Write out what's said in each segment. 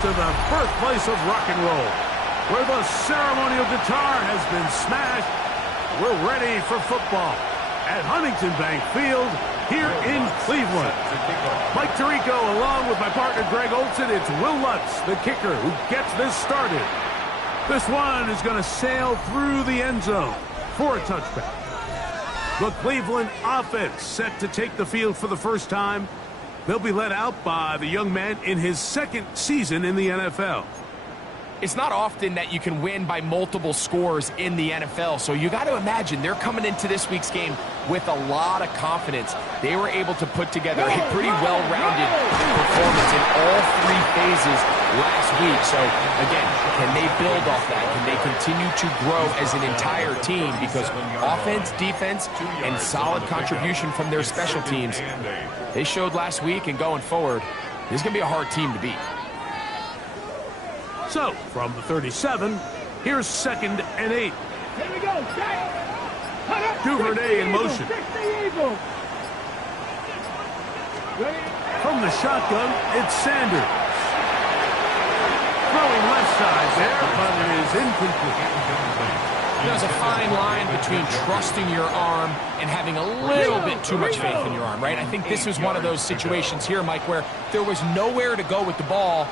To the birthplace of rock and roll, where the ceremonial guitar has been smashed. We're ready for football at Huntington Bank Field here in Cleveland. Mike Tirico along with my partner Greg Olson. It's Will Lutz, the kicker, who gets this started. This one is going to sail through the end zone for a touchback. The Cleveland offense set to take the field for the first time. They'll be led out by the young man in his second season in the NFL. It's not often that you can win by multiple scores in the NFL, so you got to imagine they're coming into this week's game with a lot of confidence. They were able to put together a pretty well-rounded performance in all three phases last week. So, again, can they build off that? Can they continue to grow as an entire team? Because offense, defense, and solid contribution from their special teams, they showed last week, and going forward, this is going to be a hard team to beat. So, from the 37, here's 2nd and 8. Here we go, Duvernay in motion. From the shotgun, it's Sanders. Throwing left side there, but it is incomplete. There's a fine line between trusting your arm and having a little bit too much faith in your arm, right? I think this was one of those situations here, Mike, where there was nowhere to go with the ball.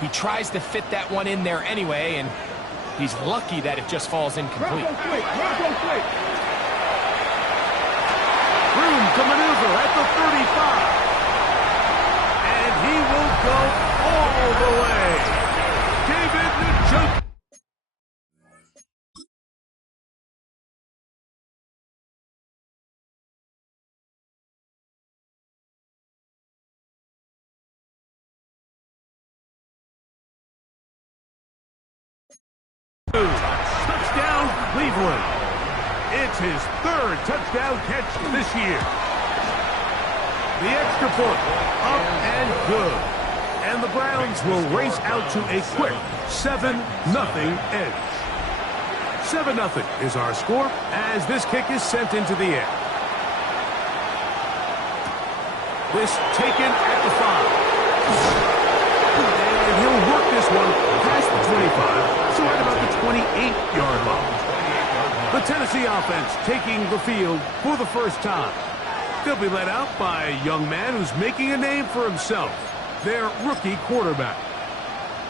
He tries to fit that one in there anyway, and he's lucky that it just falls incomplete. Room to maneuver at the 35. And he will go all the way. David Njoku. Touchdown, Cleveland. It's his 3rd touchdown catch this year. The extra point, up and good. And the Browns will race out to a quick 7-0 edge. 7-0 is our score as this kick is sent into the air. This taken at the 5. And he'll work this one past the 25. So right about the 28-yard line. The Tennessee offense taking the field for the first time. They'll be led out by a young man who's making a name for himself, their rookie quarterback.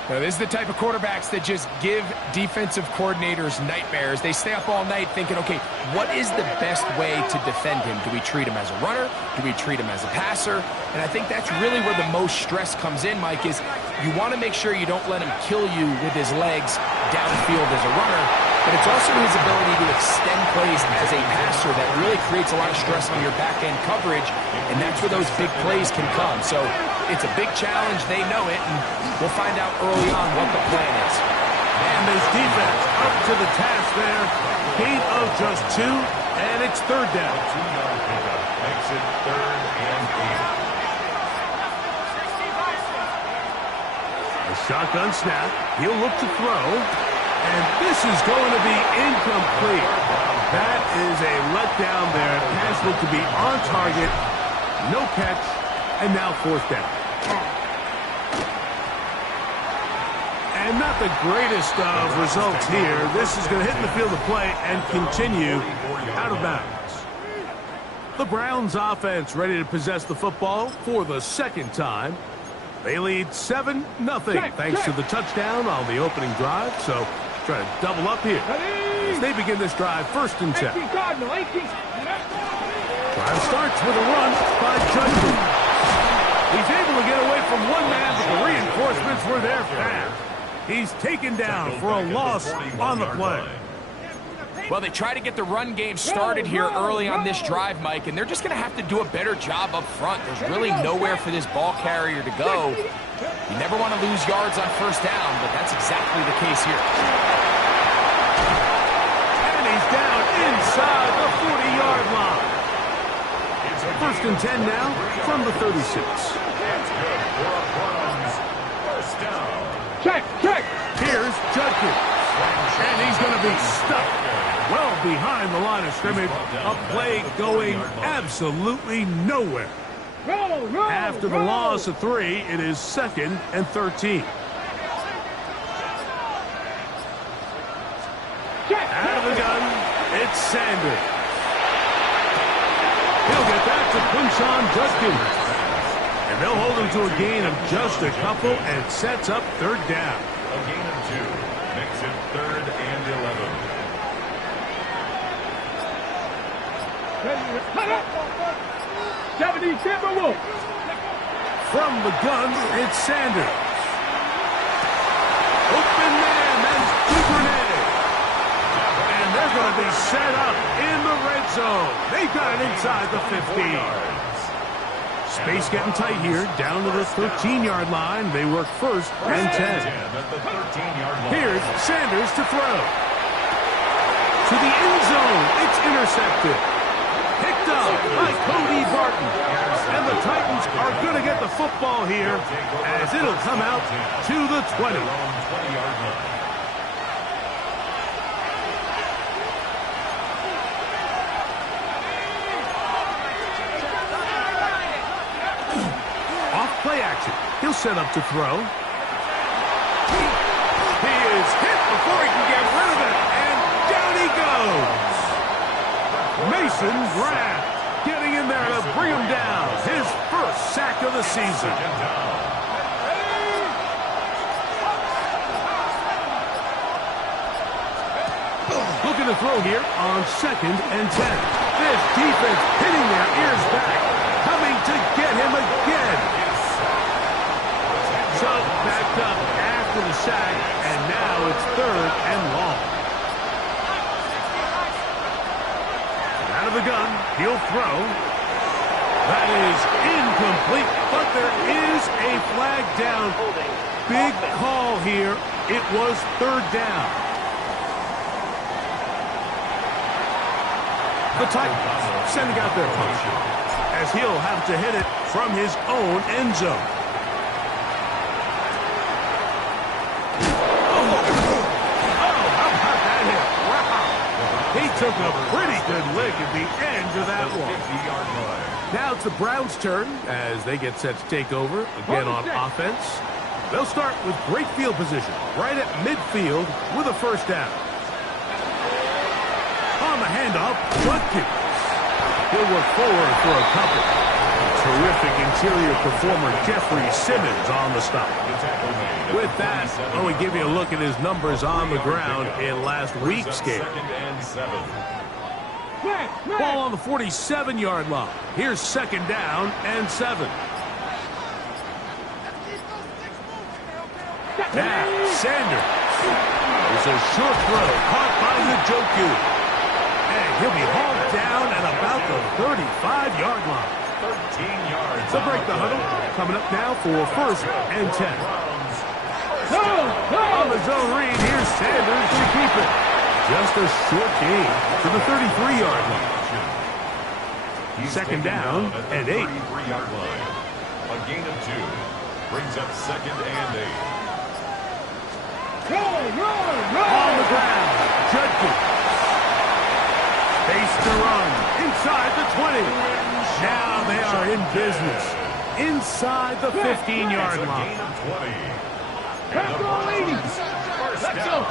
Now, this is the type of quarterbacks that just give defensive coordinators nightmares. They stay up all night thinking, okay, what is the best way to defend him? Do we treat him as a runner? Do we treat him as a passer? And I think that's really where the most stress comes in, Mike, is you want to make sure you don't let him kill you with his legs downfield as a runner, but it's also his ability to extend plays as a passer that really creates a lot of stress on your back-end coverage, and that's where those big plays can come. So it's a big challenge. They know it, and we'll find out early on what the plan is. And this defense up to the task there. Gain of just 2, and it's 3rd down. 2-yard pickup makes it 3rd and 8. A shotgun snap. He'll look to throw. And this is going to be incomplete. That is a letdown there. Pass looked to be on target. No catch. And now 4th down. And not the greatest of results here. This is going to hit in the field of play and continue out of bounds. The Browns offense ready to possess the football for the 2nd time. They lead 7-0 thanks to the touchdown on the opening drive. So try to double up here as they begin this drive 1st and 10. Drive starts with a run by Judson. He's able to get away from one man, but the reinforcements were there fast. He's taken down for a loss on the play. Well, they try to get the run game started here early on this drive, Mike, and they're just going to have to do a better job up front. There's really nowhere for this ball carrier to go. You never want to lose yards on 1st down, but that's exactly the case here. And he's down inside the 40-yard line. 1st and 10 now from the 36. Check. Here's Judkins. And he's going to be stuck well behind the line of scrimmage. A play going absolutely nowhere. After the loss of 3, it is 2nd and 13. It's Sanders. He'll get that to Quinshon Judkins. And they'll hold him to a gain of just a couple, and it sets up third down. A gain of 2 makes it 3rd and 11. From the gun, it's Sanders. Open man, that's Duvernay. And they're going to be set up in the red zone. They got it inside the 15. Space getting tight here, down to the 13-yard line. They work 1st and 10. Here's Sanders to throw. To the end zone, it's intercepted. Picked up by Cody Barton. And the Titans are going to get the football here as it'll come out to the 20. Off play action. He'll set up to throw. He is hit before he can get rid of it. And down he goes. Mason Grant getting in there to bring him down. His first sack of the season. Looking to throw here on 2nd and 10. This defense hitting their ears back. Coming to get him again. So backed up after the sack, and now it's 3rd and long. Out of the gun, he'll throw. That is incomplete, but there is a flag down. Big call here. It was 3rd down. The Titans sending out their punch, as he'll have to hit it from his own end zone. He took a pretty good lick at the end of that one. Now it's the Browns' turn as they get set to take over again on offense. They'll start with great field position right at midfield with a 1st down. On the handoff, Judkins. He'll work forward for a couple. Terrific interior performer Jeffrey Simmons on the stop. With that, we give you a look at his numbers on the ground in last week's game. Ball on the 47-yard line. Here's 2nd down and 7. Now, Sanders. It's a short throw caught by Njoku. And he'll be hauled down at about the 35-yard line. 13 yards. They'll break the huddle. Coming up now for 1st and 10. On the zone read, here's Sanders to keep it. Just a short gain to the 33-yard line. 2nd down and 8. A gain of 2 brings up 2nd and 8. On the ground, Judkins. Space to run inside the 20. Now they are in business inside the 15-yard line. Let's go.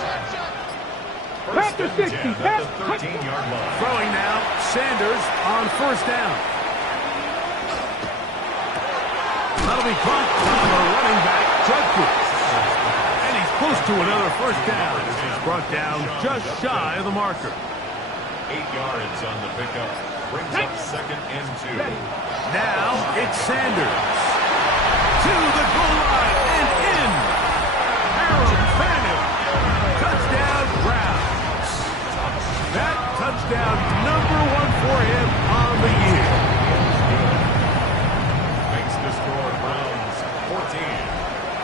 Back to 60. At the 13-yard line. Throwing now, Sanders on 1st down. That'll be caught by the running back, Judkins. And he's close to another 1st down. He's brought down just shy of the marker. 8 yards on the pickup. Brings up 2nd and 2. Now it's Sanders. To the goal line and in. Harold Fannin. Touchdown Browns. That touchdown number 1 for him on the year. Makes the score Browns 14.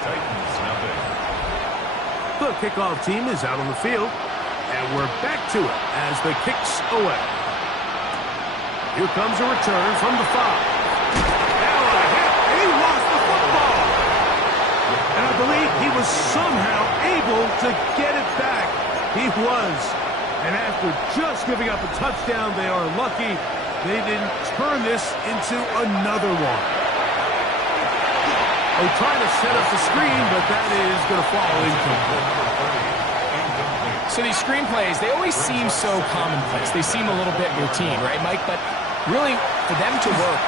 Titans nothing. The kickoff team is out on the field. And we're back to it as the kicks away. Here comes a return from the 5. Now a hit. He lost the football. And I believe he was somehow able to get it back. He was. And after just giving up a touchdown, they are lucky they didn't turn this into another one. They try to set up the screen, but that is going to fall incomplete. So these screenplays, they always seem so commonplace. They seem a little bit routine, right, Mike? But really, for them to work,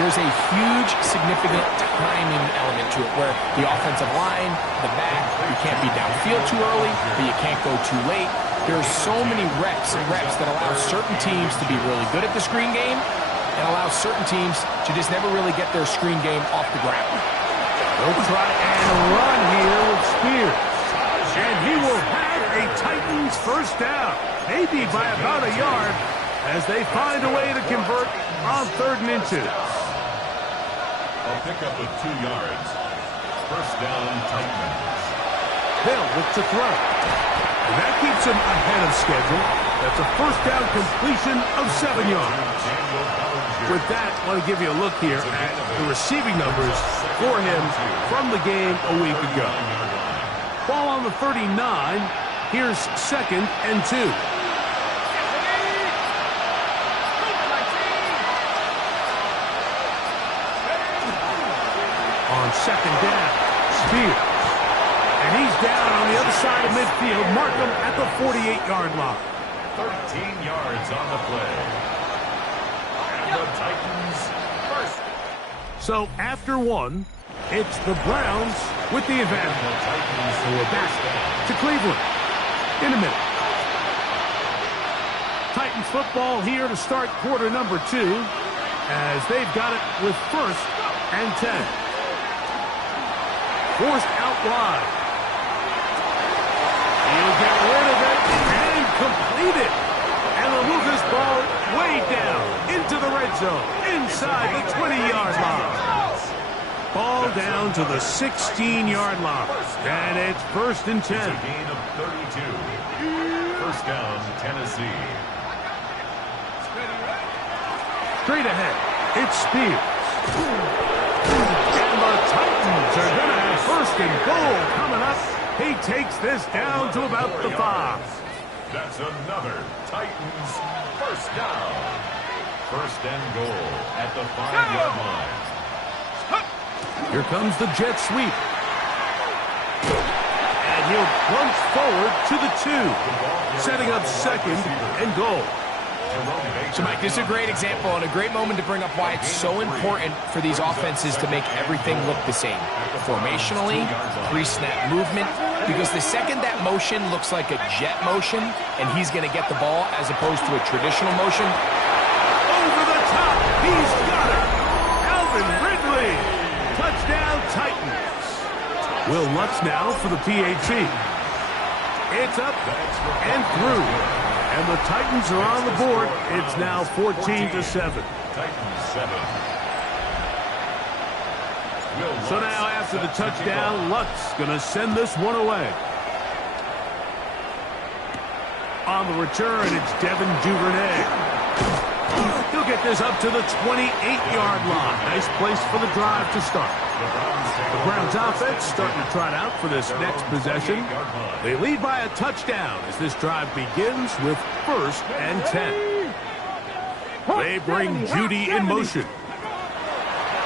there's a huge, significant timing element to it where the offensive line, the back, you can't be downfield too early, but you can't go too late. There's so many reps and reps that allow certain teams to be really good at the screen game and allow certain teams to just never really get their screen game off the ground. They'll try and run here with Spears. And he will have a Titans first down, maybe by about a yard, as they find a way to convert on 3rd and inches. I'll pick up with 2 yards. First down, Titans. Hill looks to throw. And that keeps him ahead of schedule. That's a first down completion of 7 yards. With that, I want to give you a look here at the receiving numbers for him from the game a week ago. Ball on the 39. Here's 2nd and 2. On 2nd down, Spears. And he's down on the other side of midfield. Mark him at the 48-yard line. 13 yards on the play. And the Titans first. So after 1, it's the Browns with the advantage. And we're back to Cleveland in a minute. Titans football here to start quarter number 2 as they've got it with 1st and 10. Forced out wide. He'll get rid of it and complete it. And they'll move this ball way down into the red zone inside the 20-yard line. Ball down to the 16-yard line. And it's 1st and 10. It's a gain of 32. First down, Tennessee. Straight ahead, it's Spears. And the Titans are going to have 1st and goal coming up. He takes this down to about the 5. That's another Titans first down. 1st and goal at the 5-yard line. Here comes the jet sweep. And he'll plunge forward to the 2, setting up 2nd and goal. So, Mike, this is a great example and a great moment to bring up why it's so important for these offenses to make everything look the same. Formationally, pre-snap movement, because the second that motion looks like a jet motion and he's going to get the ball as opposed to a traditional motion. Over the top. He's got it. Alvin Ridley. Touchdown, Titans. Will Lutz now for the PAT. It's up and through. And the Titans are on the board. It's now 14-7. Titans 7. So now after the touchdown, Lutz going to send this one away. On the return, it's Devin Duvernay. He'll get this up to the 28-yard line. Nice place for the drive to start. The Browns offense starting to trot out for this next possession. They lead by a touchdown as this drive begins with 1st and 10. They bring Judy in motion.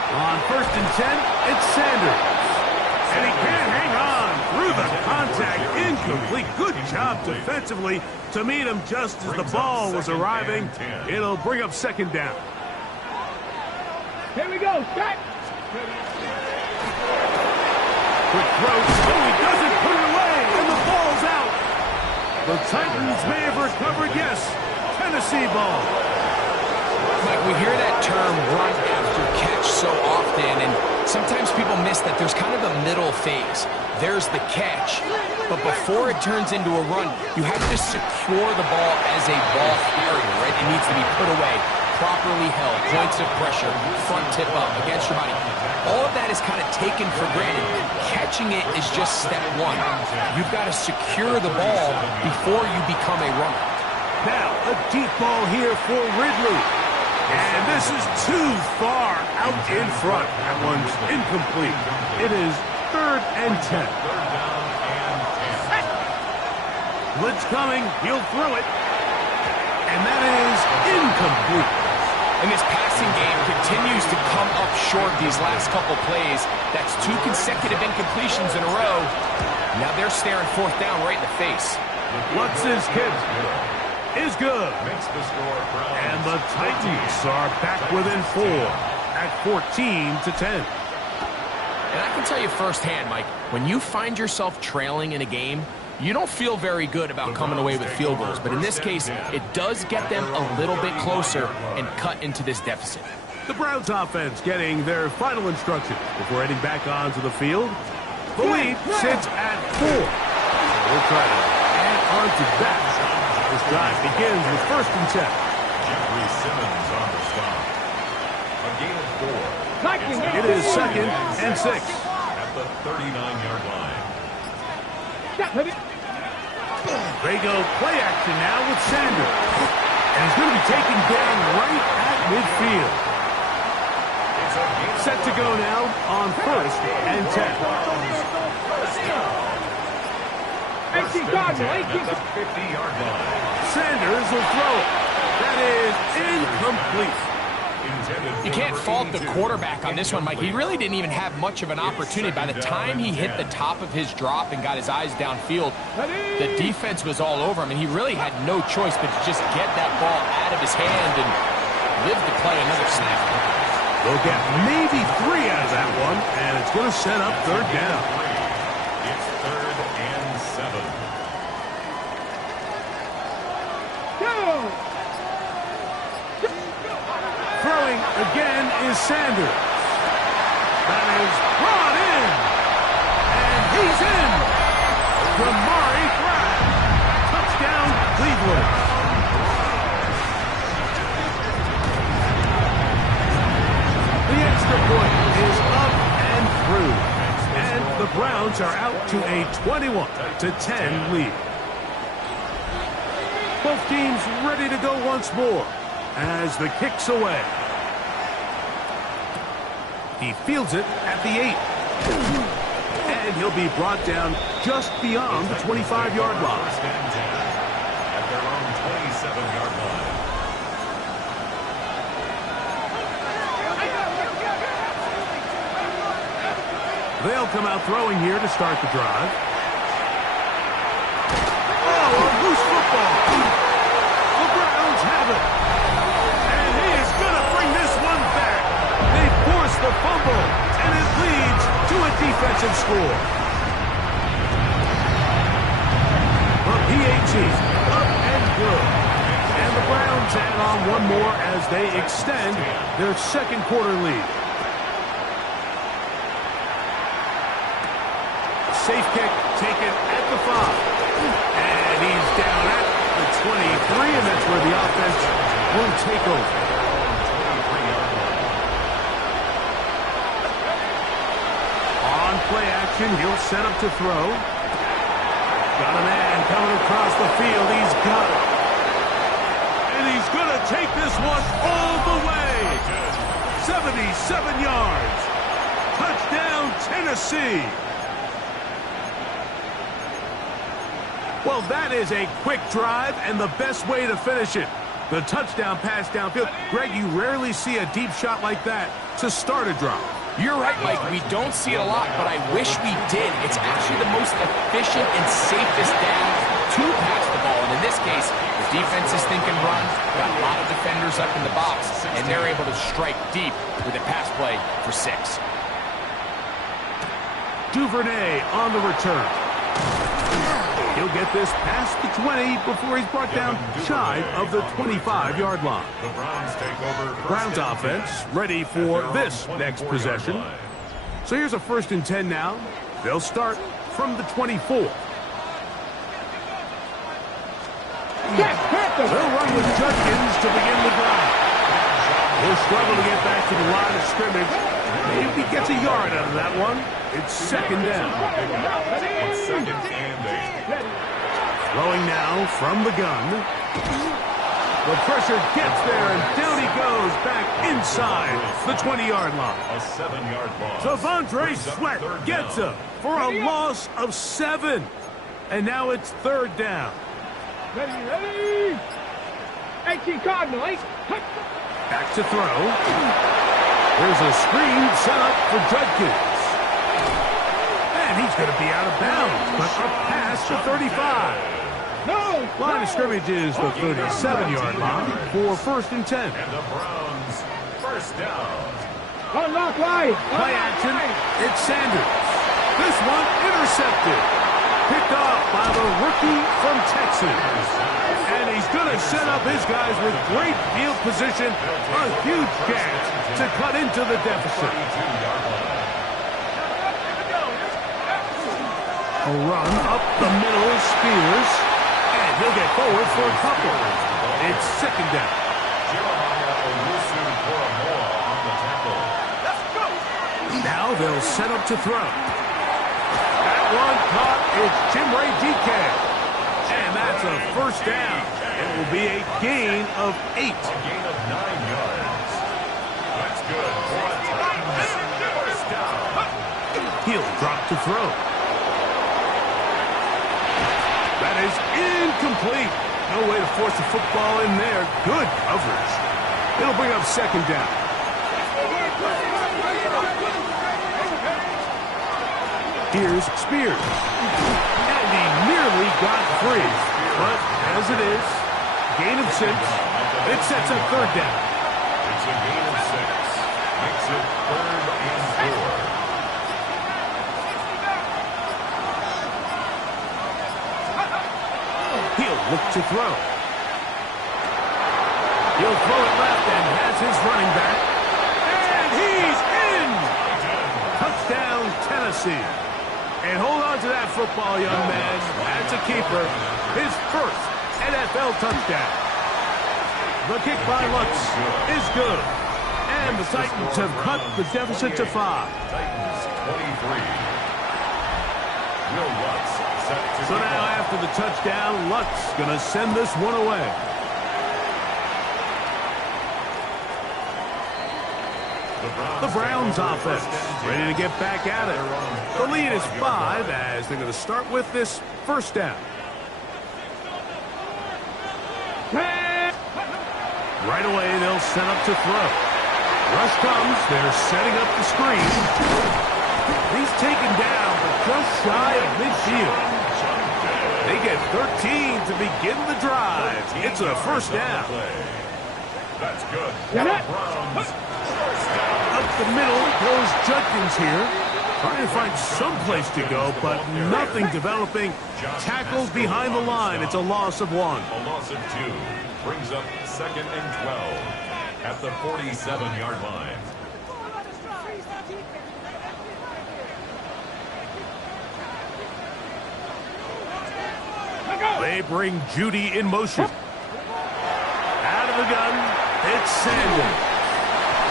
On 1st and 10, it's Sanders. And he can't hang on through the contact. Incomplete. Good job defensively to meet him just as the ball was arriving. It'll bring up 2nd down. Here we go. Set. Quick throw. Oh, he doesn't put it away. And the ball's out. The Titans may have recovered. Yes. Tennessee ball. Mike, we hear that term run after catch so often, and sometimes people miss that there's kind of a middle phase. There's the catch, but before it turns into a run, you have to secure the ball as a ball carrier, right? It needs to be put away, properly held, points of pressure, front tip up against your body. All of that is kind of taken for granted. Catching it is just step 1. You've got to secure the ball before you become a runner. Now, a deep ball here for Ridley. And this is too far out in front. That one's incomplete. It is 3rd and 10. Blitz coming. He'll throw it. And that is incomplete. And this passing game continues to come up short these last couple plays. That's 2 consecutive incompletions in a row. Now they're staring 4th down right in the face. What's his kick? Is good. Makes the score Browns. And the Titans are back within 4 at 14-10. And I can tell you firsthand, Mike, when you find yourself trailing in a game, you don't feel very good about coming away with field goals. But in this case, it does get them a little bit closer and cut into this deficit. The Browns offense getting their final instructions before heading back onto the field. The lead sits at 4. We'll try to add on to that. This drive begins with 1st and 10. Jeffrey Simmons on the stop. A gain of 4. It is 2nd and 6. At the 39-yard line. They go play action now with Sanders. And he's going to be taken down right at midfield. Set to go now on 1st and 10. First and 10 at the 50-yard line. Sanders will throw it. That is incomplete. You can't fault the quarterback on this one, Mike. He really didn't even have much of an opportunity. By the time he hit the top of his drop and got his eyes downfield, the defense was all over him, and he really had no choice but to just get that ball out of his hand and live to play another snap. They'll get maybe 3 out of that one, and it's going to set up 3rd down. It's 3rd and 7. Throwing again is Sanders. That is brought in. And he's in. Kamari Thrash. Touchdown, Cleveland. The extra point is up and through. And the Browns are out to a 21-10 lead. Both teams ready to go once more as the kick's away. He fields it at the 8. And he'll be brought down just beyond the 25-yard line. First and 10 at their own 27-yard line. They'll come out throwing here to start the drive. Oh, a loose football. The Browns have it. And he is going to bring this one back. They force the fumble, and it leads to a defensive score. The PAT up and good. And the Browns add on one more as they extend their 2nd quarter lead. Safe kick taken at the 5. And he's down at the 23, and that's where the offense will take over. On play action, he'll set up to throw. Got a man coming across the field. He's got it. And he's going to take this one all the way. 77 yards. Touchdown, Tennessee. Well, that is a quick drive and the best way to finish it. The touchdown pass downfield. Greg, you rarely see a deep shot like that to start a drive. You're right, Mike. We don't see it a lot, but I wish we did. It's actually the most efficient and safest down to pass the ball. And in this case, the defense is thinking run, got a lot of defenders up in the box, and they're able to strike deep with a pass play for 6. Duvernay on the return. He'll get this past the 20 before he's brought down shy of the 25-yard line. The Browns take over. Browns offense ready for this next possession. So here's a 1st and 10 now. They'll start from the 24. They'll run with Judkins to begin the drive. He'll struggle to get back to the line of scrimmage. Maybe he gets a yard out of that one. It's 2nd down. It's 2nd and 8. Throwing now from the gun. The pressure gets there, and down he goes back inside the 20-yard line. A 7-yard loss. Devondre Sweat gets him for a loss of 7. And now it's 3rd down. Ready. 18 Cardinals. Back to throw. There's a screen set up for Judkins. And he's going to be out of bounds, but up past the 35. No. Line of scrimmage is the 37-yard line for 1st and 10. And the Browns, first down. Unlock wide. Play action. It's Sanders. This one intercepted. Picked off by the rookie from Texas. And he's going to set up his guys with great field position. A huge chance to cut into the deficit. A run up the middle, Spears. And he'll get forward for a couple. It's 2nd down. Now they'll set up to throw. That one caught. It's Jimray DK. And that's a 1st down. It will be a gain of 8. A gain of 9 yards. That's good. 1st down. He'll drop to throw. That is incomplete. No way to force the football in there. Good coverage. It'll bring up 2nd down. Here's Spears. And he nearly got free. But as it is, gain of 6. It sets up 3rd down. It's a gain of 6. Makes it 3rd and 4. He'll look to throw. He'll throw it left and has his running back. And he's in! Touchdown, Tennessee. And hold on to that football, young man. That's a keeper. His 1st NFL touchdown. The kick by Lutz is good. And the Titans have cut the deficit to 5. Titans 23. Will Lutz set to So now after the touchdown, Lutz going to send this one away. The Browns offense ready to get back at it. The lead is 5 as they're going to start with this 1st down. Right away, they'll set up to throw. Rush comes. They're setting up the screen. He's taken down, but just shy of midfield. They get 13 to begin the drive. It's a 1st down. That's good. Browns. Up the middle goes Judkins here. Trying to find some place to go, but nothing developing. Tackled behind the line. It's a loss of 1. A loss of 2 brings up 2nd and 12 at the 47-yard line. They bring Judy in motion. Out of the gun, it's Sanders.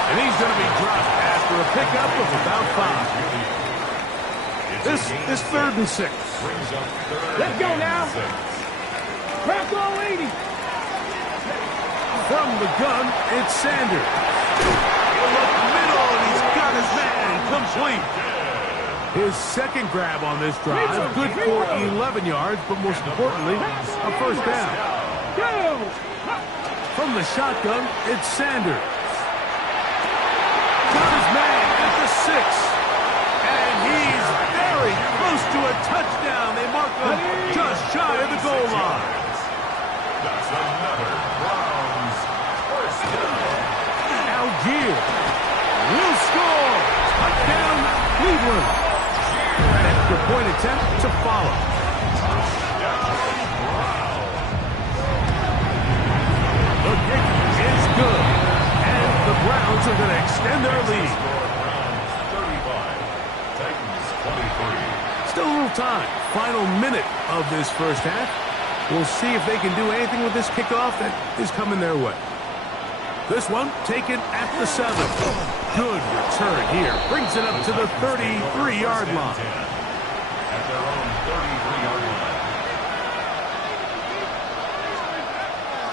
And he's going to be dropped after a pickup of about 5. This is 3rd and 6. Let's go now. Crack all 80. From the gun, it's Sanders. He'll look middle, and he's got his man complete. His 2nd grab on this drive, good for 11 yards, but most importantly, a 1st down. Go. From the shotgun, it's Sanders. Got his man at the 6. And he's very close to a touchdown. They mark him just shy of the goal line. That's another Browns 1st down. Algier will score. Touchdown, Cleveland. An extra point attempt to follow. The kick is good. And the Browns are going to extend their lead. Browns 35, Titans 23. Still a little time. Final minute of this 1st half. We'll see if they can do anything with this kickoff that is coming their way. This one taken at the 7. Good return here. Brings it up to the 33-yard line. At their own 33-yard line.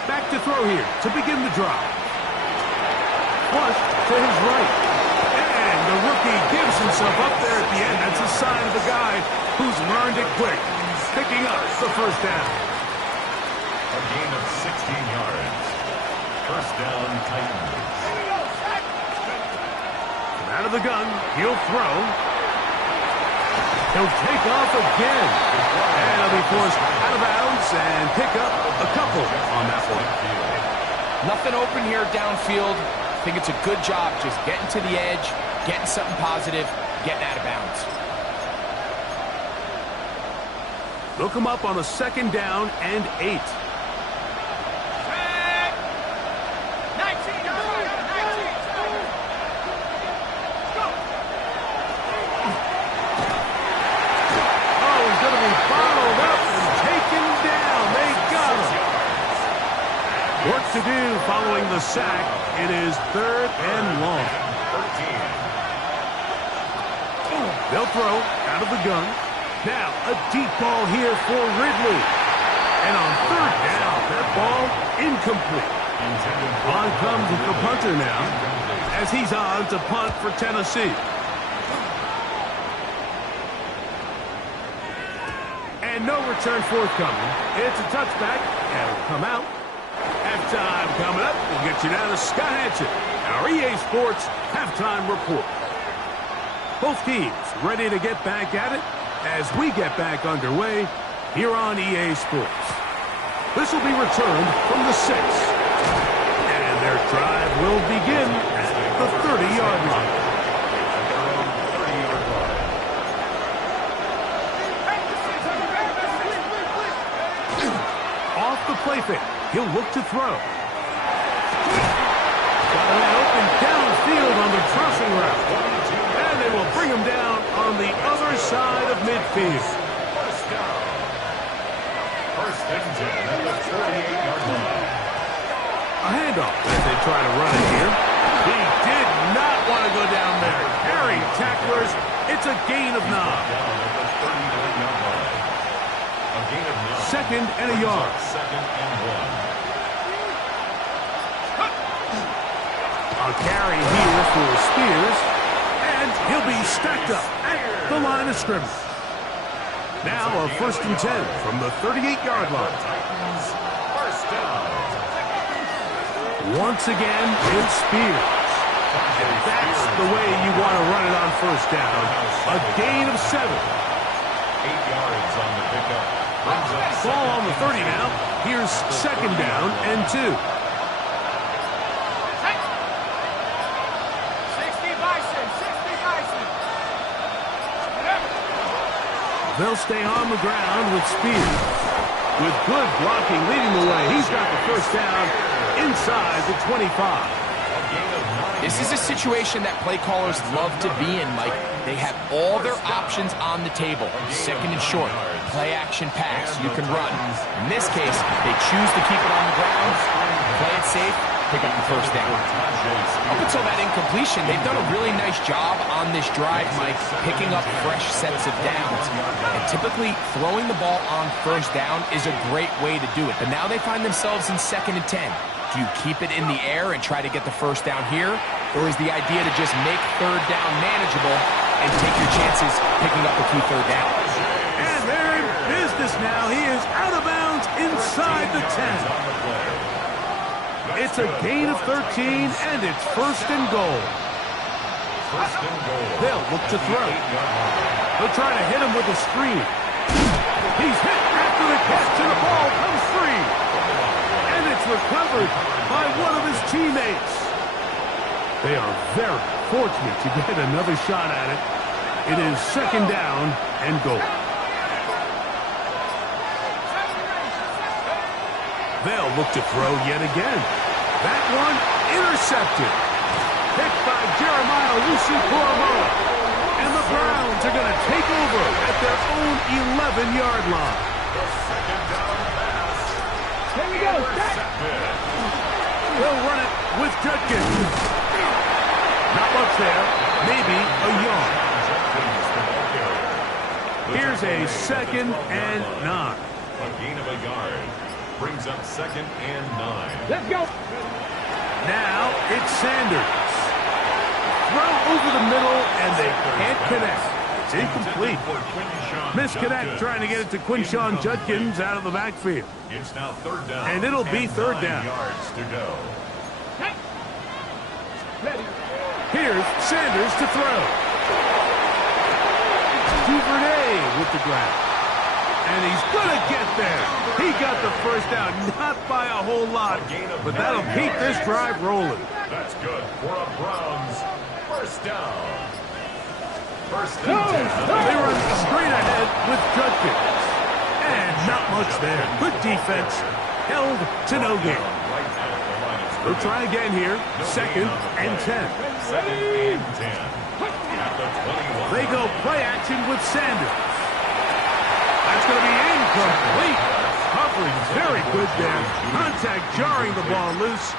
Back to throw here to begin the drive. Flush to his right. And the rookie gives himself up there at the end. That's a sign of a guy who's learned it quick. Picking up the 1st down. A gain of 16 yards. 1st down, Titans. Out of the gun, he'll throw. He'll take off again. And he'll be forced out of bounds and pick up a couple on that one. Nothing open here downfield. I think it's a good job just getting to the edge, getting something positive, getting out of bounds. Look him up on a 2nd down and 8. Work to do following the sack. It is 3rd and long. They'll throw out of the gun. Now a deep ball here for Ridley. And on 3rd down, that ball incomplete. On comes the punter now as he's on to punt for Tennessee. And no return forthcoming. It's a touchback, and it'll come out. Halftime coming up. We'll get you down to Scott Hansen, our EA Sports halftime report. Both teams ready to get back at it as we get back underway here on EA Sports. This will be returned from the 6. And their drive will begin at the 30-yard line. Off the play fake. He'll look to throw. Got a man open downfield on the crossing route. And they will bring him down on the other side of midfield. First down. 1st and 10 at the 48-yard line. A handoff as they try to run it here. He did not want to go down there. Harry tacklers. It's a gain of 9. Down at the 39-yard line. A gain of 9. 2nd and a yard. 2nd and 1. A carry here for Spears, and he'll be stacked up at the line of scrimmage. Now a 1st and 10 from the 38-yard line. Titans, first down. Once again, it's Spears. And that's the way you want to run it on 1st down. A gain of 7. 8 yards on the pickup. Brings up Ball on the 30 now. Here's 2nd down and 2. They'll stay on the ground with Spears. With good blocking leading the way, he's got the 1st down inside the 25. This is a situation that play callers love to be in, Mike. They have all their options on the table. 2nd and short, play action pass, you can run. In this case, they choose to keep it on the ground, play it safe, pick up the 1st down. Up until that incompletion, they've done a really nice job on this drive, Mike, picking up fresh sets of downs. And typically, throwing the ball on 1st down is a great way to do it. But now they find themselves in 2nd and 10. Do you keep it in the air and try to get the 1st down here? Or is the idea to just make 3rd down manageable and take your chances picking up the key 3rd down? And they're in business now. He is out of bounds inside the 10. It's a gain of 13, and it's 1st and goal. They'll look to throw. They'll try to hit him with a screen. He's hit after the catch, and the ball comes free. And it's recovered by one of his teammates. They are very fortunate to get another shot at it. It is 2nd down and goal. They'll look to throw yet again. That one intercepted. Picked by Jeremiah Lucy-Koromoa. And the Browns are going to take over at their own 11-yard line. Here we go. They'll run it with Judkins. Not much there. Maybe a yard. Here's a 2nd and 9. A gain of a yard. Brings up 2nd and 9. Let's go. Now it's Sanders. Throw over the middle, and they can't connect. It's incomplete. Misconnect trying to get it to Quinshawn Judkins out of the backfield. It's now 3rd down. And it'll be 3rd down. 9 yards to go. Here's Sanders to throw. Duvernay with the grab. And he's going to get there. He got the first down, not by a whole lot, but that'll keep this drive rolling. That's good for a Browns first down. First and 10. They run straight ahead with Judkins. And not much there. Good defense. Held to no gain. They'll try again here. Second and 10. Second and 10. At the 21. They go play action with Sanders. That's going to be incomplete. Covering very good there. Contact jarring the ball loose.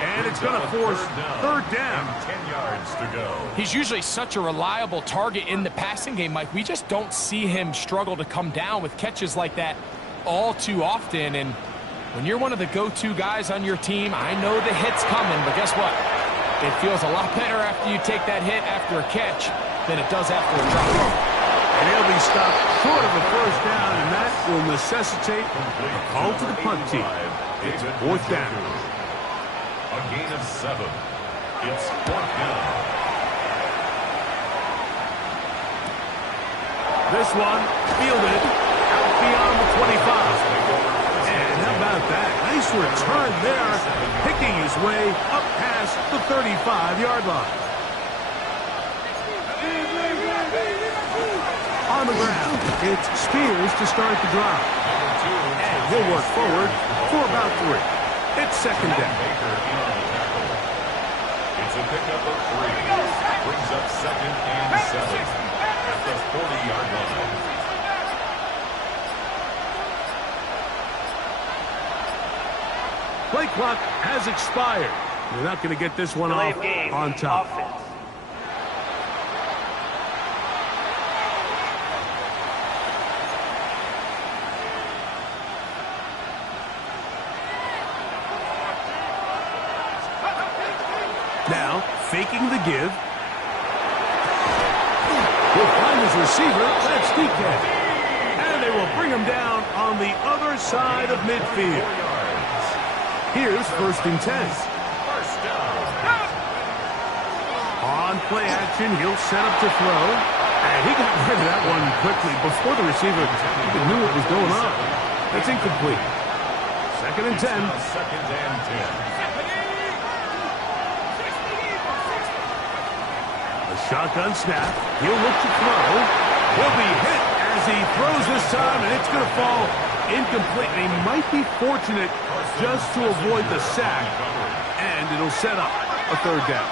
And it's going to force third down. 10 yards to go. He's usually such a reliable target in the passing game, Mike. We just don't see him struggle to come down with catches like that all too often. And when you're one of the go-to guys on your team, I know the hit's coming, but guess what? It feels a lot better after you take that hit after a catch than it does after a drop. And he'll be stopped short of a first down, and that will necessitate a call to the punt team. It's fourth down. A gain of 7. It's fourth down. This one fielded out beyond the 25. And how about that? Nice return there, picking his way up past the 35-yard line. On the ground, it's Spears to start the drive. And he'll work forward for about 3. It's second down. It's a pickup of 3. Brings up second and 7 at the 40-yard line. Play clock has expired. You're not going to get this one off on top. Now, faking the give. He'll find his receiver. That's DK. And they will bring him down on the other side of midfield. Here's first and 10. First down. On play action, he'll set up to throw. And he got rid of that one quickly before the receiver even knew what was going on. That's incomplete. Second and 10. Second and 10. Shotgun snap. He'll look to throw. He'll be hit as he throws this time, and it's going to fall incomplete. And he might be fortunate just to avoid the sack, and it'll set up a third down.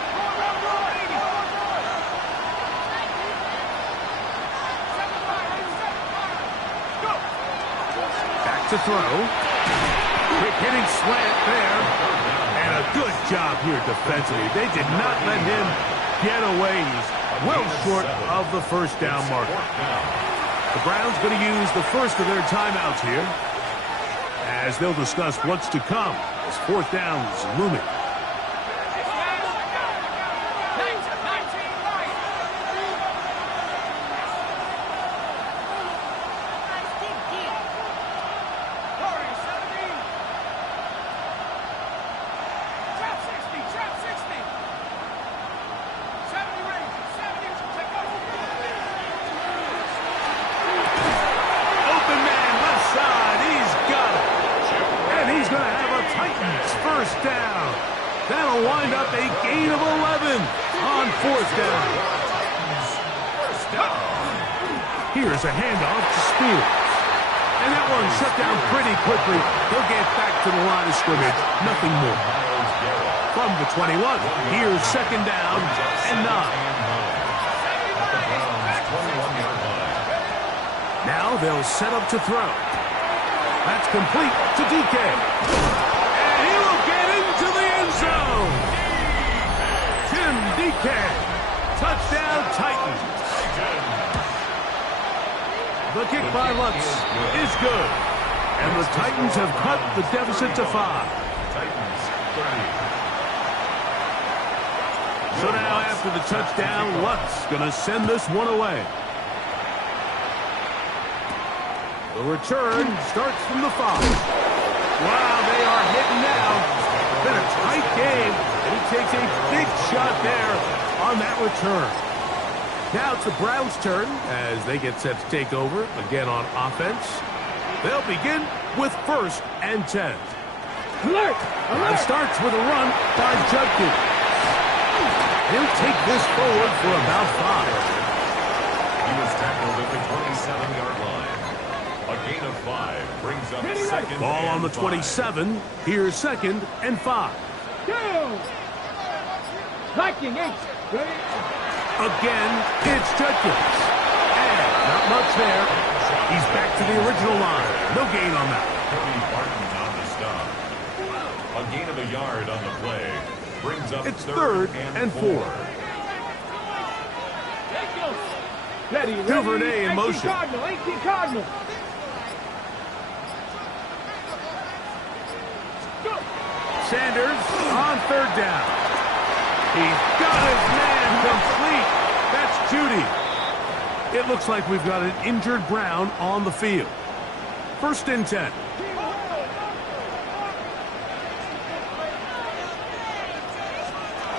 Back to throw. Quick hitting slant there. And a good job here defensively. They did not let him get away. He's well short of the first down marker. The Browns going to use the first of their timeouts here as they'll discuss what's to come as fourth down is looming. That'll wind up a gain of 11 on fourth down. Here's a handoff to Spears. And that one shut down pretty quickly. He'll get back to the line of scrimmage. Nothing more. From the 21, here's second down and 9. Now they'll set up to throw. That's complete to DK. And he will get into the end zone. Tim DK. Touchdown Titans. The kick by Lutz is good. And the Titans have cut the deficit to 5. Titans 30. So now after the touchdown, Lutz going to send this one away. The return starts from the 5. Wow, they are hitting now. It's been a tight game, and he takes a big shot there on that return. Now it's the Browns' turn as they get set to take over again on offense. They'll begin with 1st and 10. Alert! Drive starts with a run by Judkins. He'll take this forward for about 5. He was tackled at the 27-yard line. A gain of 5 brings up second Ball on the and 27. Here's 2nd and 5. Go! Viking 8. Ready? Again, it's Judkins. And not much there. He's back to the original line. No gain on that. Cody Barton on the stop. A gain of a yard on the play brings up It's 3rd and 4. Ready, ready. Duvernay in motion. 18 Cardinal. Go. Sanders on 3rd down. He's got his man complete. That's Judy. It looks like we've got an injured Brown on the field. 1st and 10.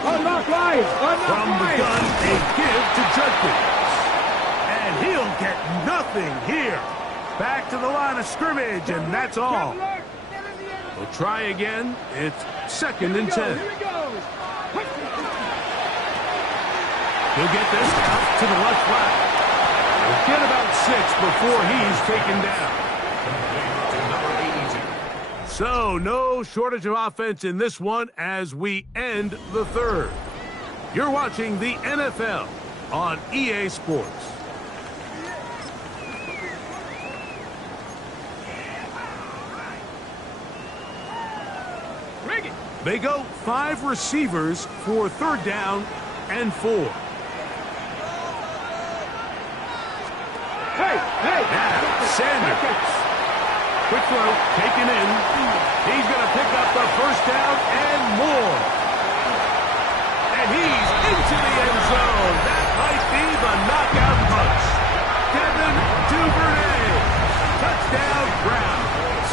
Unlock Lions. From the gun, a give to Judkins. And he'll get nothing here. Back to the line of scrimmage, and that's all. We'll try again. It's 2nd and 10. Here we go. He'll get this out to the left flat. He'll get about 6 before he's taken down. So, no shortage of offense in this one as we end the 3rd. You're watching the NFL on EA Sports. They go 5 receivers for 3rd down and 4. Hey! Yeah, Sanders. Quick throw, taken in. He's going to pick up the 1st down and more. And he's into the end zone. That might be the knockout punch. Devin Duvernay. Touchdown, Browns.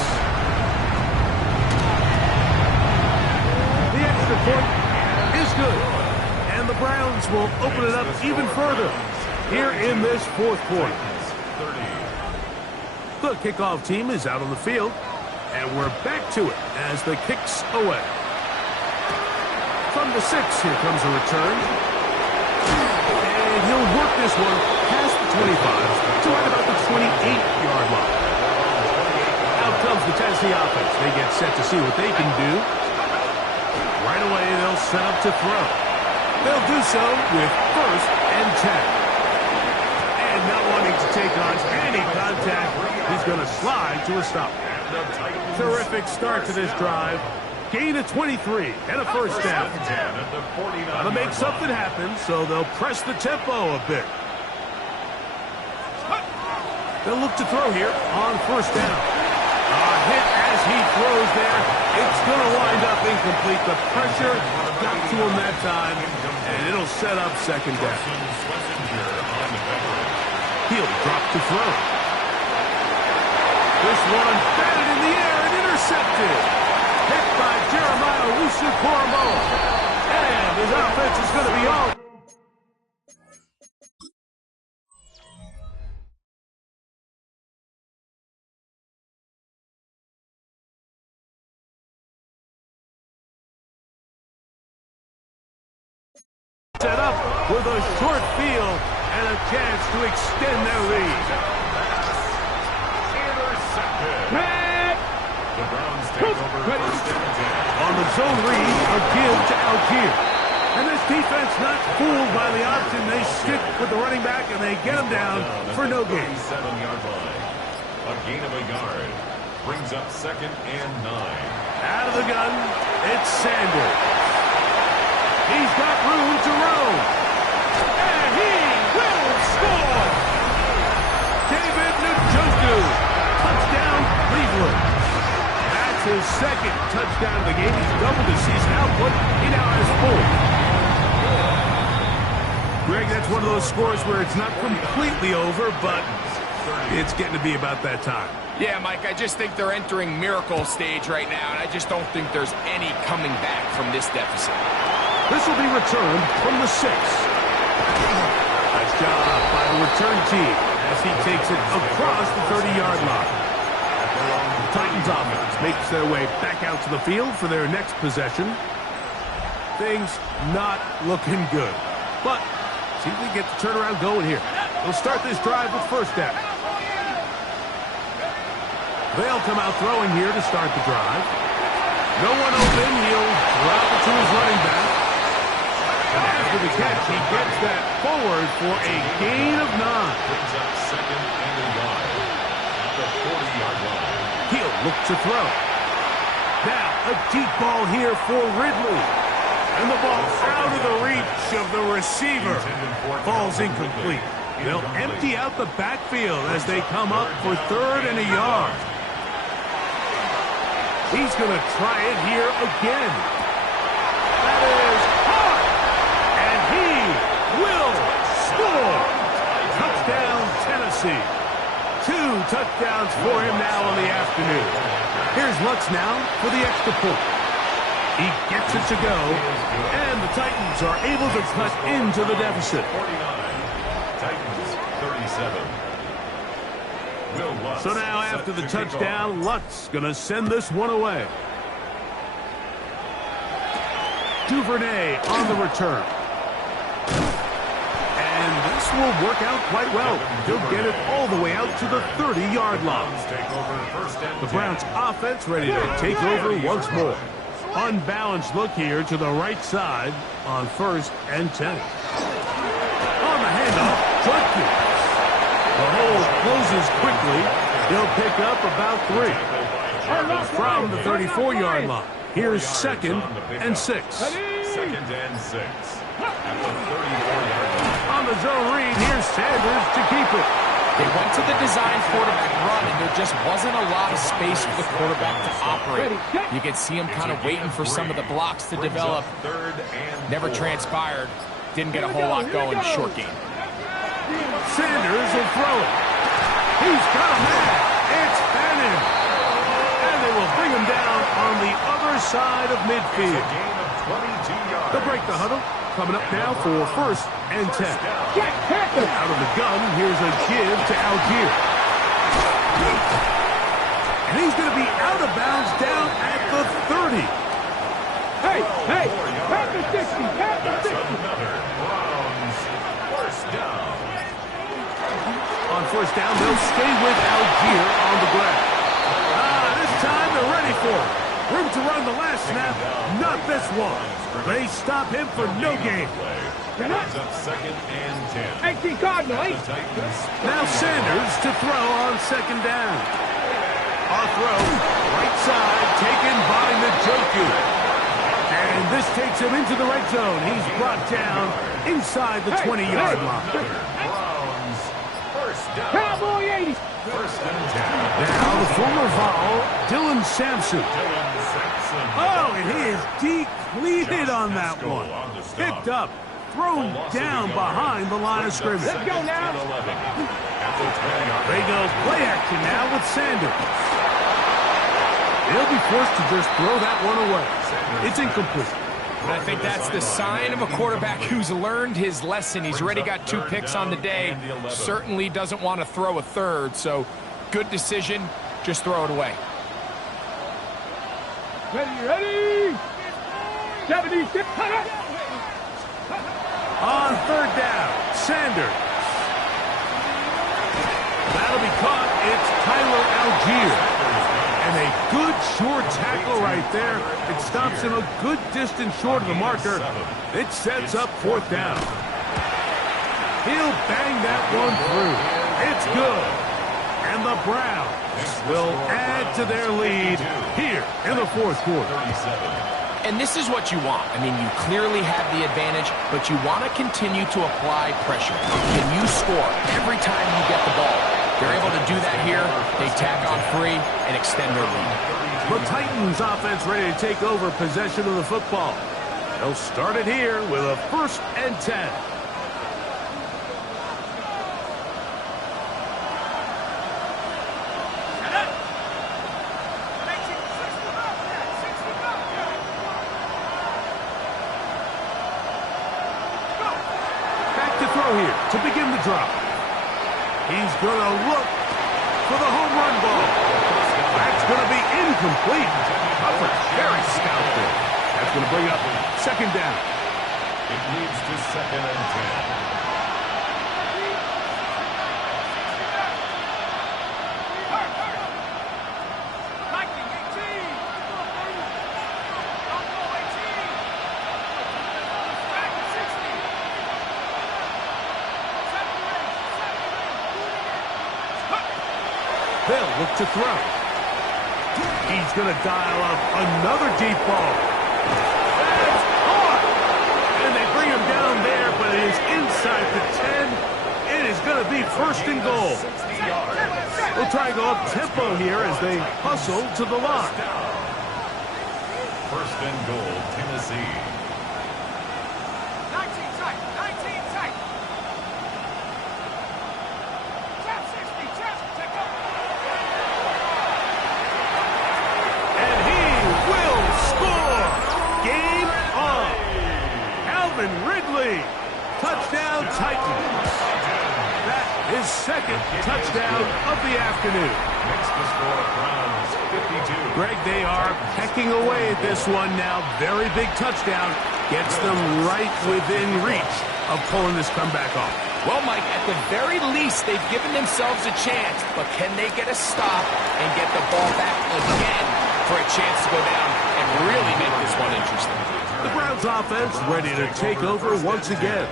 The extra point is good. And the Browns will open it up even further here in this 4th quarter. The kickoff team is out on the field, and we're back to it as the kick's away. From the 6, here comes a return. And he'll work this one past the 25 to right about the 28-yard line. Out comes the Tennessee offense. They get set to see what they can do. Right away, they'll set up to throw. They'll do so with 1st and 10. And not wanting to take on any contact, he's going to slide to a stop. Terrific start to this drive. Gain of 23 and a 1st down. Got to make something happen, so they'll press the tempo a bit. They'll look to throw here on 1st down. A hit as he throws there. It's going to wind up incomplete. The pressure got to him that time, and it'll set up 2nd down. He'll drop to throw. This one batted in the air and intercepted. Hit by Jeremiah Owusu-Koramoah. And his offense is going to be on. Set up with a short field and a chance to extend their lead. The Browns take over 1st and 10. On the zone read, a give to Algier. And this defense not fooled by the option. They stick with the running back and they get him down for no gain. 37-yard line. A gain of a yard brings up 2nd and 9. Out of the gun, it's Sanders. He's got room to roam. And he will score! David Njoku. Touchdown, Cleveland. That's his 2nd touchdown of the game. He's doubled his season output. He now has 4. Greg, that's one of those scores where it's not completely over, but it's getting to be about that time. Yeah, Mike, I just think they're entering miracle stage right now, and I just don't think there's any coming back from this deficit. This will be returned from the 6. Nice job by the return team as he takes it across the 30-yard line. Titans offense makes their way back out to the field for their next possession. Things not looking good. But see if we get the turnaround going here. They'll start this drive with first down. They'll come out throwing here to start the drive. No one open. He'll drop it to his running back. And after the catch, he gets that forward for a gain of 9. Brings up second and a yard at the 40-yard line. He'll look to throw. Now, a deep ball here for Ridley. And the ball out of the reach of the receiver. Falls incomplete. They'll empty out the backfield as they come up for third and a yard. He's going to try it here again. That is hard. And he will score. Touchdown, Tennessee. 2 touchdowns for him now in the afternoon. Here's Lutz now for the extra point. He gets it to go, and the Titans are able to cut into the deficit. 49. Titans 37. Will Lutz So now after the touchdown, Lutz going to send this one away. Duvernay on the return. And this will work out quite well. He'll get it all the way out to the 30-yard line. The Browns offense ready to take over once more. Unbalanced look here to the right side on 1st and 10. On the handoff, Jenkins. The hole closes quickly. He'll pick up about 3. From the 34-yard line, here's 2nd and 6. 2nd and 6 at the 34-yard line. On the zone read, here's Sanders to keep it. They went to the design quarterback run, and there just wasn't a lot of space for the quarterback to operate. You could see him kind of waiting for some of the blocks to develop. Never transpired. Didn't get a whole lot going. Short game. Sanders will throw it. He's got a man. It's Bannon. And they will bring him down on the other side of midfield. They'll break the huddle. Coming up now for 1st and 10. Out of the gun, here's a give to Algier. And he's going to be out of bounds down at the 30. Hey, pat the 60, pat the 60. Another Browns first down. On 1st down, they'll stay with Algier on the ground. This time they're ready for it. Room to run the last snap, not this one. They stop him for no gain. Brings up 2nd and 10. 18 Cardinal, 8. Now Sanders to throw on 2nd down. Our throw, right side, taken by Njoku. And this takes him into the red zone. He's brought down inside the 20-yard line. Browns first down. Cowboy 80. 1st and 10. Now the former Vol, Dylan Sampson. Oh, and he is depleted on that one. Picked up, thrown down behind the line of scrimmage. Let's go now. They go play action now with Sanders. He'll be forced to just throw that one away. It's incomplete. And I think that's the sign of a quarterback who's learned his lesson. He's already got 2 picks on the day. Certainly doesn't want to throw a 3rd. So good decision. Just throw it away. Ready. 76. On 3rd down, Sanders. That'll be caught. It's Tyler Algier. And a good short tackle right there. It stops him a good distance short of the marker. It sets up 4th down. He'll bang that one through. It's good. And the Browns will add to their lead here in the 4th quarter. And this is what you want. I mean, you clearly have the advantage, but you want to continue to apply pressure. Can you score every time you get the ball? They're able to do that here. They tack on 3 and extend their lead. The Titans offense ready to take over possession of the football. They'll start it here with a 1st and 10. Here to begin the drop. He's going to look for the home run ball. That's going to be incomplete. Coverage very stout there. That's going to bring up second down. It leads to 2nd and 10. They'll look to throw. He's going to dial up another deep ball. That's caught! And they bring him down there, but it is inside the 10. It is going to be 1st and goal. We'll try and go up tempo here as they hustle to the line. 1st and goal, Tennessee. 19 tight, 19 tight. Tap 60, tap, take up. And he will score! Game on! Calvin Ridley, touchdown Titans. That is 2nd touchdown of the afternoon. Makes the score Browns 52. Greg, they are pecking away at this one now. Very big touchdown. Gets them right within reach of pulling this comeback off. Well, Mike, at the very least, they've given themselves a chance, but can they get a stop and get the ball back again for a chance to go down and really make this one interesting? The Browns offense ready to take over once again.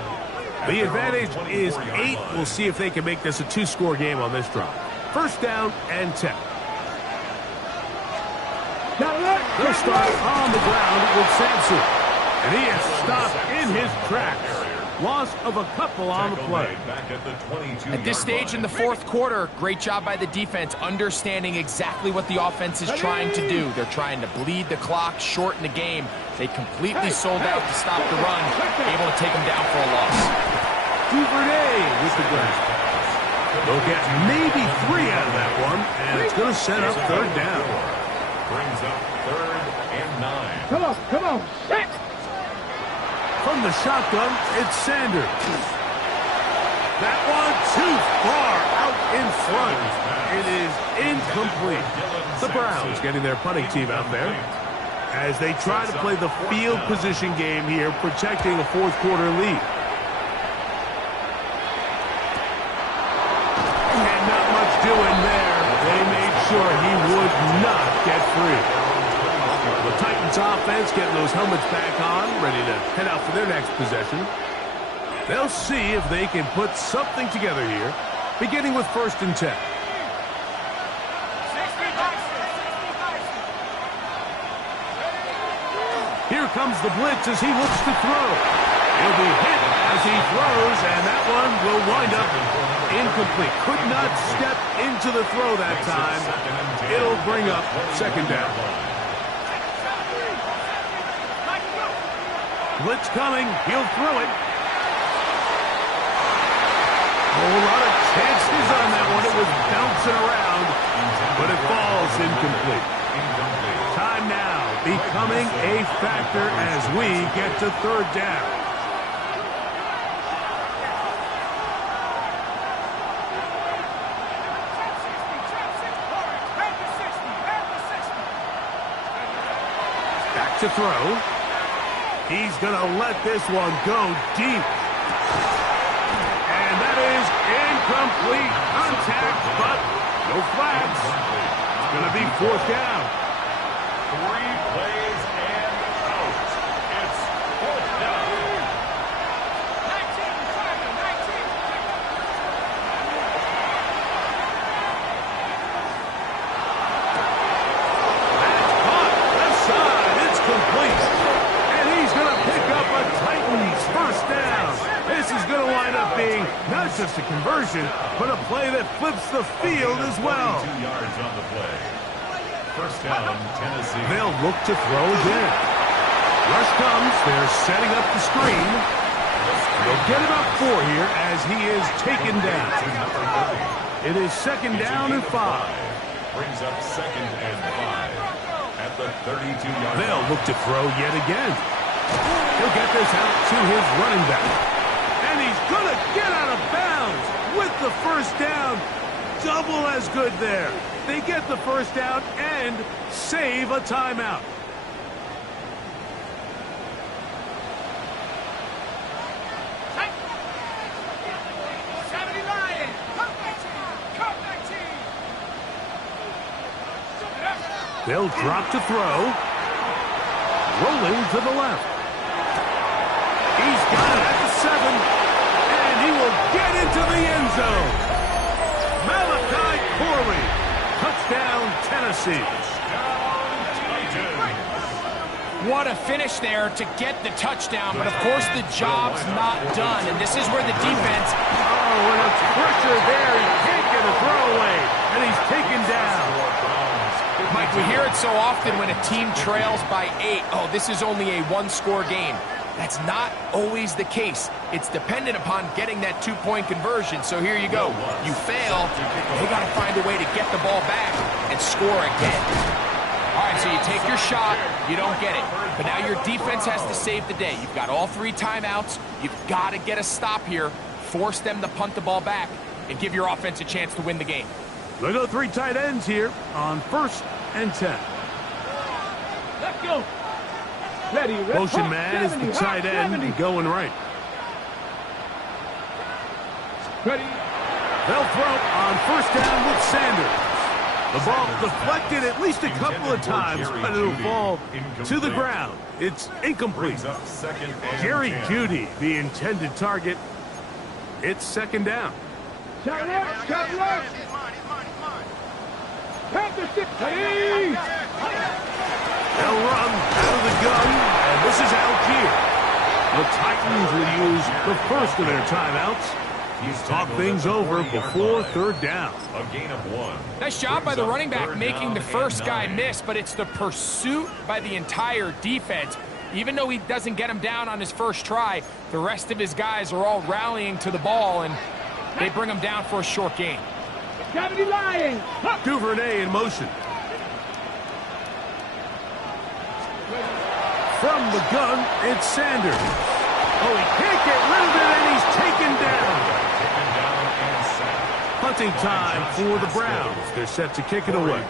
The advantage is 8. We'll see if they can make this a 2-score game on this drive. 1st down and 10. They'll start on the ground with Sampson. And he is stopped in his tracks. Loss of a couple on the play. At this stage in the 4th quarter, great job by the defense understanding exactly what the offense is trying to do. They're trying to bleed the clock, shorten the game. They completely sold out to stop the run, able to take them down for a loss. Duvernay with the ground. They'll get maybe 3 out of that one, and it's going to set up 3rd down. Brings up 3rd and 9. Come on, hit! From the shotgun, it's Sanders. That one too far out in front. It is incomplete. The Browns getting their punting team out there as they try to play the field position game here, protecting a 4th quarter lead. And not much doing there. They made sure he would not get free. The Titans offense getting those helmets back on, ready to head out for their next possession. They'll see if they can put something together here, beginning with 1st and 10. Here comes the blitz as he looks to throw. He'll be hit as he throws, and that one will wind up incomplete. Could not step into the throw that time. It'll bring up 2nd down. Blitz coming. He'll throw it. A whole lot of chances on that one. It was bouncing around, but it falls incomplete. Time now becoming a factor as we get to 3rd down. Back to throw. He's going to let this one go deep. And that is incomplete contact, but no flags. It's going to be 4th down. 3 plays and out. It's 4th down. 19. That's caught. Left side. It's complete. Pick up a Titans 1st down. This is going to wind up being not just a conversion, but a play that flips the field as well. 2 yards on the play. 1st down, Tennessee. They'll look to throw again. Rush comes. They're setting up the screen. They'll get about 4 here as he is taken down. It is 2nd down and 5. Brings up 2nd and 5 at the 32-yard line. They'll look to throw yet again. He'll get this out to his running back. And he's going to get out of bounds with the 1st down. Double as good there. They get the 1st down and and save a timeout. They'll drop to throw. Rolling to the left. He's got it at the 7. And he will get into the end zone. Malachi Corley. Touchdown, Tennessee. What a finish there to get the touchdown, but of course the job's not done, and this is where the defense... Oh, and it's pressure there. He can't get a throwaway, and he's taken down. Mike, we hear it so often when a team trails by 8. Oh, this is only a one-score game. That's not always the case. It's dependent upon getting that two-point conversion. So here you go. You fail, they got to find a way to get the ball back and score again. All right, so you take your shot, you don't get it. But now your defense has to save the day. You've got all 3 timeouts. You've got to get a stop here, force them to punt the ball back, and give your offense a chance to win the game. They go 3 tight ends here on 1st and 10. Let's go. Ready, Motion man is the tight end going right. Ready. They'll throw on 1st down with Sanders. The ball deflected at least a couple of times, but it'll fall to the ground. It's incomplete. Jerry Jeudy, the intended target. It's 2nd down. Shot left, shot left. Panther 6, ready. They'll run out of the gun, and this is Algier. The Titans will use the first of their timeouts. Talk things over before 3rd down. A gain of 1. Nice job by the running back making the first guy miss, but it's the pursuit by the entire defense. Even though he doesn't get him down on his first try, the rest of his guys are all rallying to the ball, and they bring him down for a short gain. Gravity lying. Duvernay in motion. From the gun, it's Sanders. Oh, he can't get rid of it, and he's taken down. Punting time for the Browns. They're set to kick it away.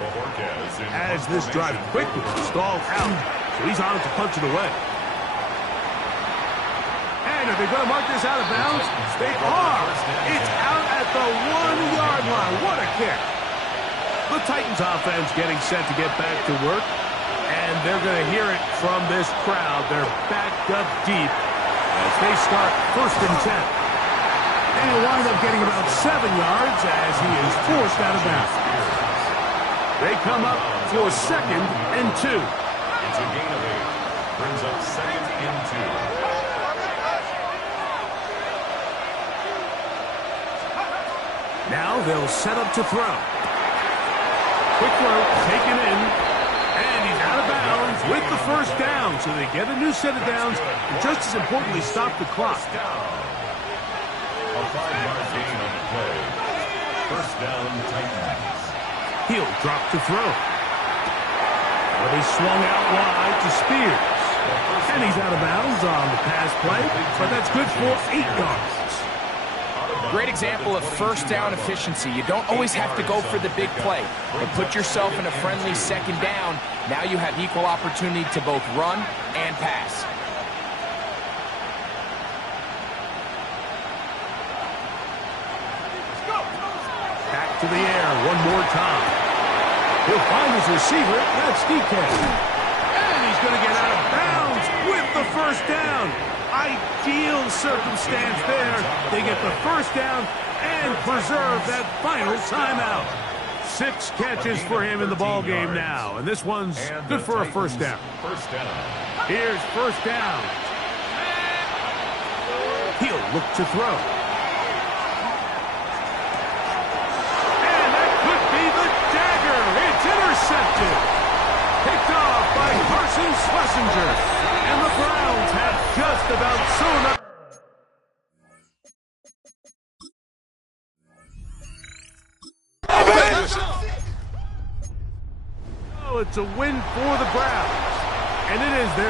As this drive quickly stalled out, so he's on to punch it away. And are they going to mark this out of bounds? They are. It's out at the 1-yard line. What a kick. The Titans offense getting set to get back to work. And they're going to hear it from this crowd. They're backed up deep as they start 1st and 10. And he'll wind up getting about 7 yards as he is forced out of bounds. They come up for 2nd and 2. It's a gain of 8. Brings up 2nd and 2. Now they'll set up to throw. Quick throw, taken in, and he's out of bounds with the 1st down. So they get a new set of downs, and just as importantly, stop the clock. A 5-yard gain on the play. 1st down, Titans. He'll drop to throw. But he swung out wide to Spears. And he's out of bounds on the pass play, but that's good for 8 yards. Great example of 1st down efficiency. You don't always have to go for the big play, but put yourself in a friendly 2nd down. Now you have equal opportunity to both run and pass. Back to the air one more time. He'll find his receiver. That's DK. And he's going to get out of bounds with the 1st down. Ideal circumstance there. They get the 1st down and preserve that final timeout. 6 catches for him in the ball game now. And this one's good for a 1st down. Here's 1st down. He'll look to throw. It's intercepted. Picked off by Carson Schlesinger. And the Browns have just about sewn up. Oh, it's a win for the Browns. And it is their